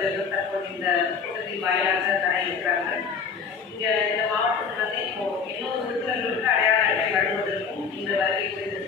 சகோதரர்கள் தற்போது இந்த கூட்டத்தின் வாயிலாக தர இருக்கிறாங்க இங்கே இந்த மாவட்டத்தில் வந்து இப்போ இன்னும் உறுப்பினர்களுக்கு அடையாள அட்டை வழங்குவதற்கும் இந்த வருகை குறித்து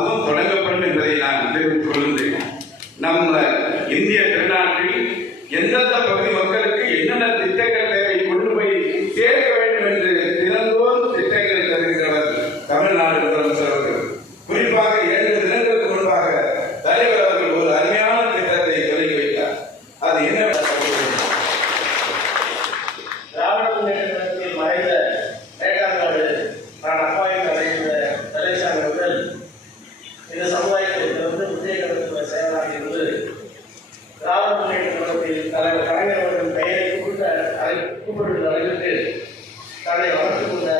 அதுவும் தொடங்கப்படும் என்பதை நான் தெரிவித்துக் கொள்கின்றேன். நம்ம இந்திய திருநாட்டில் எந்தெந்த பகுதி மக்களுக்கு என்னென்ன திட்டங்கள் தேவை கொண்டு போய் சேர்க்க சமுதாயத்தில் வந்து விஜய கழகத்துடைய செயலாளர் என்று திராவிட முன்னேற்ற கழகத்தில் தலைவர் கலைஞர் அவர்கள் பெயரை கூப்பிட்ட கூப்பிட்டு அறிவித்து தன்னை வளர்த்து கொண்ட